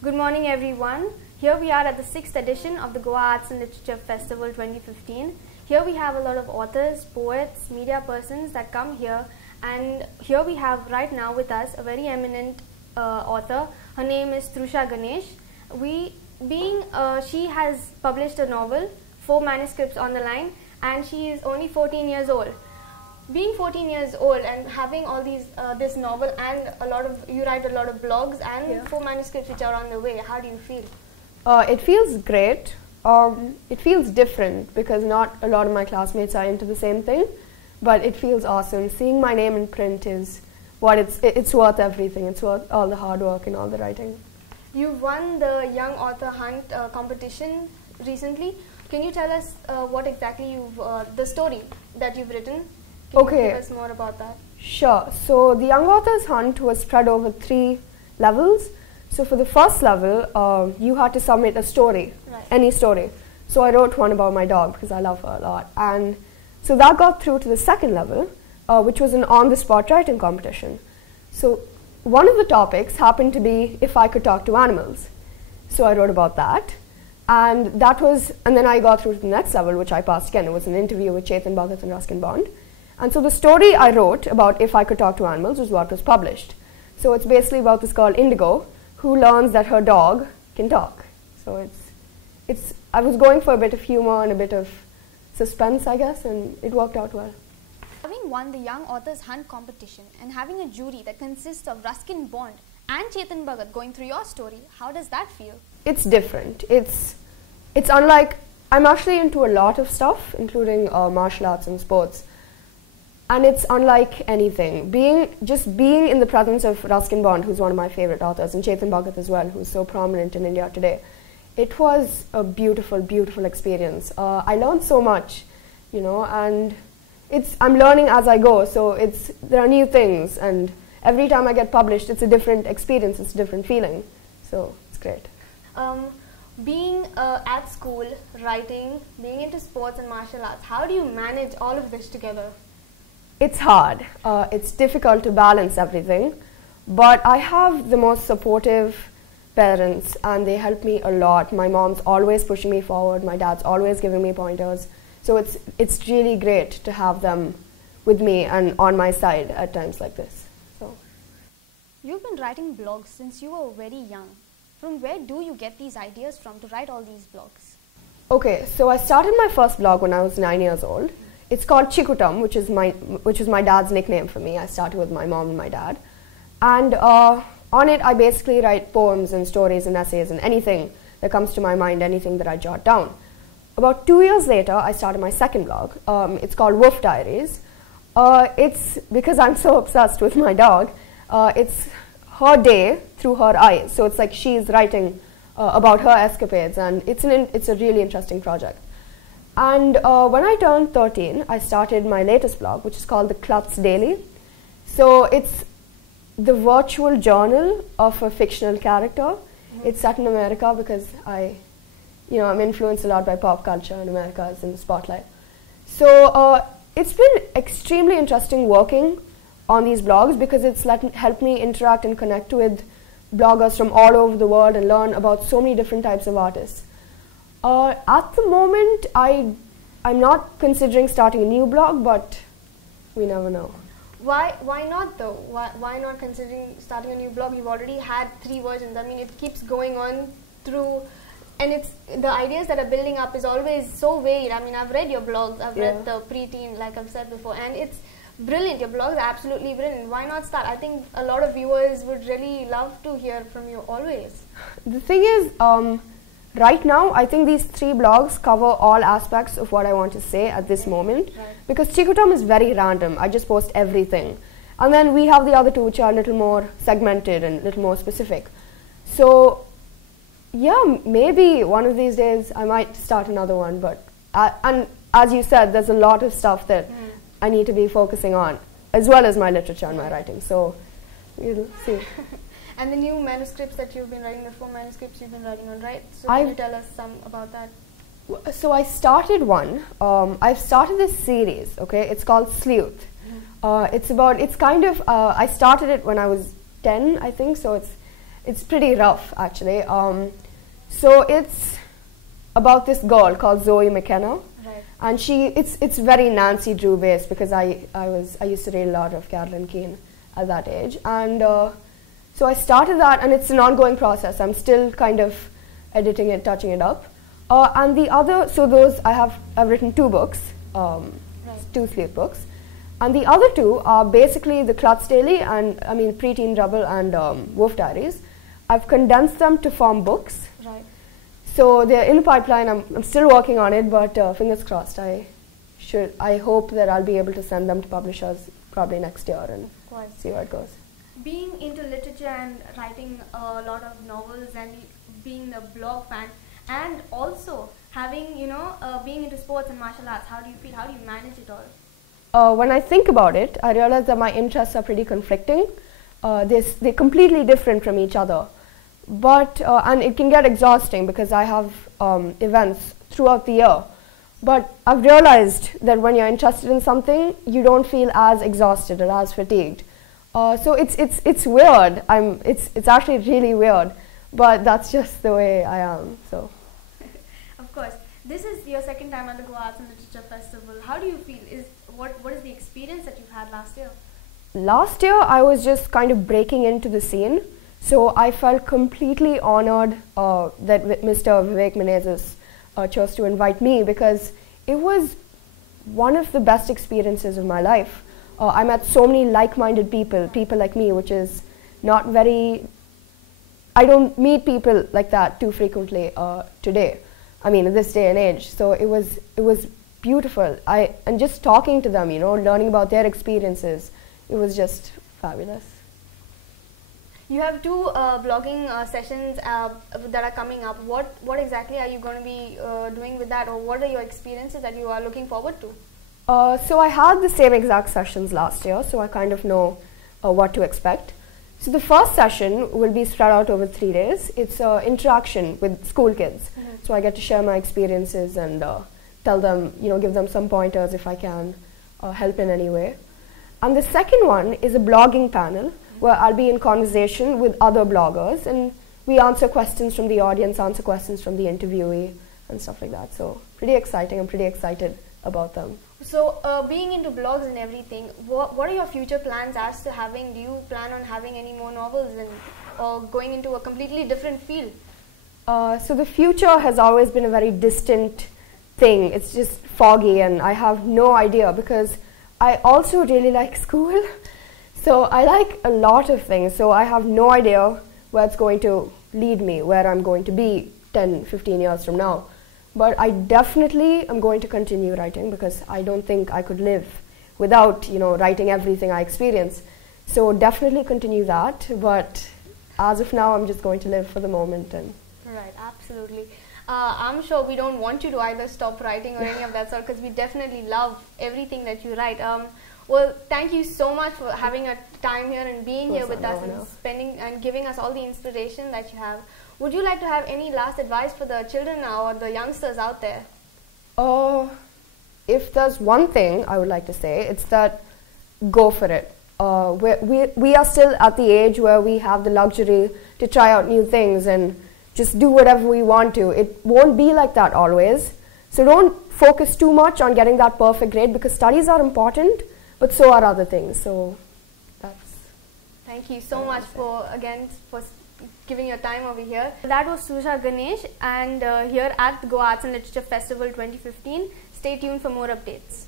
Good morning, everyone. Here we are at the 6th edition of the Goa Arts and Literature Festival 2015. Here we have a lot of authors, poets, media persons that come here, and here we have right now with us a very eminent author. Her name is Trusha Ganesh. She has published a novel, 4 manuscripts on the line, and she is only 14 years old. Being 14 years old and having all these this novel and you write a lot of blogs and 4 manuscripts which are on the way, how do you feel? It feels great. It feels different because not a lot of my classmates are into the same thing, but it feels awesome. Seeing my name in print is what it's worth everything. It's worth all the hard work and all the writing. You won the Young Author Hunt competition recently. Can you tell us what exactly the story that you've written? Can you give us more about that? Sure. So the Young Authors Hunt was spread over 3 levels. So for the first level, you had to submit a story, any story. So I wrote one about my dog because I love her a lot. And so that got through to the second level, which was an on-the-spot writing competition. So one of the topics happened to be if I could talk to animals. So I wrote about that. And then I got through to the next level, which I passed again. It was an interview with Chetan Bhagat and Ruskin Bond. And so the story I wrote about if I could talk to animals was what was published. So it's basically about this girl, Indigo, who learns that her dog can talk. So I was going for a bit of humor and a bit of suspense, I guess, and it worked out well. Having won the Young Authors Hunt competition and having a jury that consists of Ruskin Bond and Chetan Bhagat going through your story, how does that feel? It's different. It's unlike, I'm actually into a lot of stuff, including martial arts and sports. And it's unlike anything. Just being in the presence of Ruskin Bond, who's one of my favorite authors, and Chetan Bhagat as well, who's so prominent in India today, it was a beautiful, beautiful experience. I learned so much, and I'm learning as I go, so there are new things, and every time I get published, it's a different experience, it's a different feeling, so it's great. Being at school, writing, being into sports and martial arts, how do you manage all of this together? It's hard. It's difficult to balance everything, but I have the most supportive parents and they help me a lot. My mom's always pushing me forward, my dad's always giving me pointers, so it's really great to have them with me and on my side at times like this. So, you've been writing blogs since you were very young. From where do you get these ideas from to write all these blogs? Okay, so I started my first blog when I was 9 years old. It's called Chikutam, which is my dad's nickname for me. I started with my mom and my dad. And on it, I basically write poems and stories and essays and anything that comes to my mind, anything that I jot down. About 2 years later, I started my second blog. It's called Wolf Diaries. It's because I'm so obsessed with my dog. It's her day through her eyes. So it's like she's writing about her escapades, and it's a really interesting project. And when I turned 13, I started my latest blog, which is called The Klutz Daily. So it's the virtual journal of a fictional character. It's set in America because I'm influenced a lot by pop culture, and America is in the spotlight. So it's been extremely interesting working on these blogs because it's helped me interact and connect with bloggers from all over the world and learn about so many different types of artists. At the moment, I'm not considering starting a new blog, but we never know. Why not though? Why not considering starting a new blog? You've already had 3 versions. I mean, it keeps going on through, and the ideas that are building up is always so varied. I mean, I've read your blogs. I've read the preteen, like I've said before, and it's brilliant. Your blogs are absolutely brilliant. Why not start? I think a lot of viewers would really love to hear from you always. The thing is, right now, I think these 3 blogs cover all aspects of what I want to say at this moment. Because Chikutam is very random. I just post everything. And then we have the other 2 which are a little more segmented and a little more specific. So, yeah, maybe one of these days I might start another one. But and as you said, there's a lot of stuff that I need to be focusing on, as well as my literature and my writing. So, we'll see. And the new manuscripts that you've been writing, the 4 manuscripts you've been writing on, right? So can you tell us some about that? So I started one. I've started this series, okay? It's called Sleuth. I started it when I was 10, I think, so It's pretty rough, actually. So it's about this girl called Zoe McKenna, Right. and it's very Nancy Drew based, because I used to read a lot of Carolyn Keene at that age, and so I started that, and it's an ongoing process. I'm still kind of editing it, touching it up, and the other, so those I've written 2 books, Right. 2 sleep books, and the other 2 are basically the Klutz Daily and Preteen Rebel and Wolf Diaries. I've condensed them to form books. Right. So they're in the pipeline. I'm still working on it, but fingers crossed. I hope that I'll be able to send them to publishers probably next year and Quite. see where it goes. Being into literature and writing a lot of novels and being a blog fan, and also having, being into sports and martial arts, how do you feel? How do you manage it all? When I think about it, I realize that my interests are pretty conflicting. They're completely different from each other. But, and it can get exhausting because I have events throughout the year. But I've realized that when you're interested in something, you don't feel as exhausted or as fatigued. So it's weird. It's actually really weird, but that's just the way I am. So. Of course, this is your second time at the Goa Arts and Literature Festival. How do you feel? What is the experience that you've had last year? Last year, I was just kind of breaking into the scene, so I felt completely honored that Mr. Vivek Menezes chose to invite me, because it was one of the best experiences of my life. I met so many like-minded people like me, which is not very, I don't meet people like that too frequently today. In this day and age. So it was beautiful. And just talking to them, learning about their experiences, it was just fabulous. You have 2 blogging sessions that are coming up. What exactly are you going to be doing with that, or what are your experiences that you are looking forward to? So I had the same exact sessions last year, so I kind of know what to expect. So the first session will be spread out over 3 days. It's interaction with school kids. Mm-hmm. So I get to share my experiences and tell them, give them some pointers if I can help in any way. And the second one is a blogging panel where I'll be in conversation with other bloggers, and we answer questions from the audience, answer questions from the interviewee and stuff like that. So pretty exciting. I'm pretty excited about them. So being into blogs and everything, what are your future plans as to having, do you plan on having any more novels or going into a completely different field? So the future has always been a very distant thing. It's just foggy, and I have no idea, because I also really like school. So I like a lot of things. So I have no idea where it's going to lead me, where I'm going to be 10, 15 years from now. But I definitely am going to continue writing, because I don't think I could live without, writing everything I experience. So definitely continue that. But as of now, I'm just going to live for the moment. And right, absolutely. I'm sure we don't want you to either stop writing or any of that sort, because we definitely love everything that you write. Well, thank you so much for having a time here and being here with us and spending and giving us all the inspiration that you have. Would you like to have any last advice for the children now or the youngsters out there? If there's one thing I would like to say, it's that go for it. We are still at the age where we have the luxury to try out new things and just do whatever we want to. It won't be like that always. So don't focus too much on getting that perfect grade, because studies are important, but so are other things. So that's... Thank you so much for giving your time over here. That was Trusha Ganesh, and here at the Goa Arts and Literature Festival 2015. Stay tuned for more updates.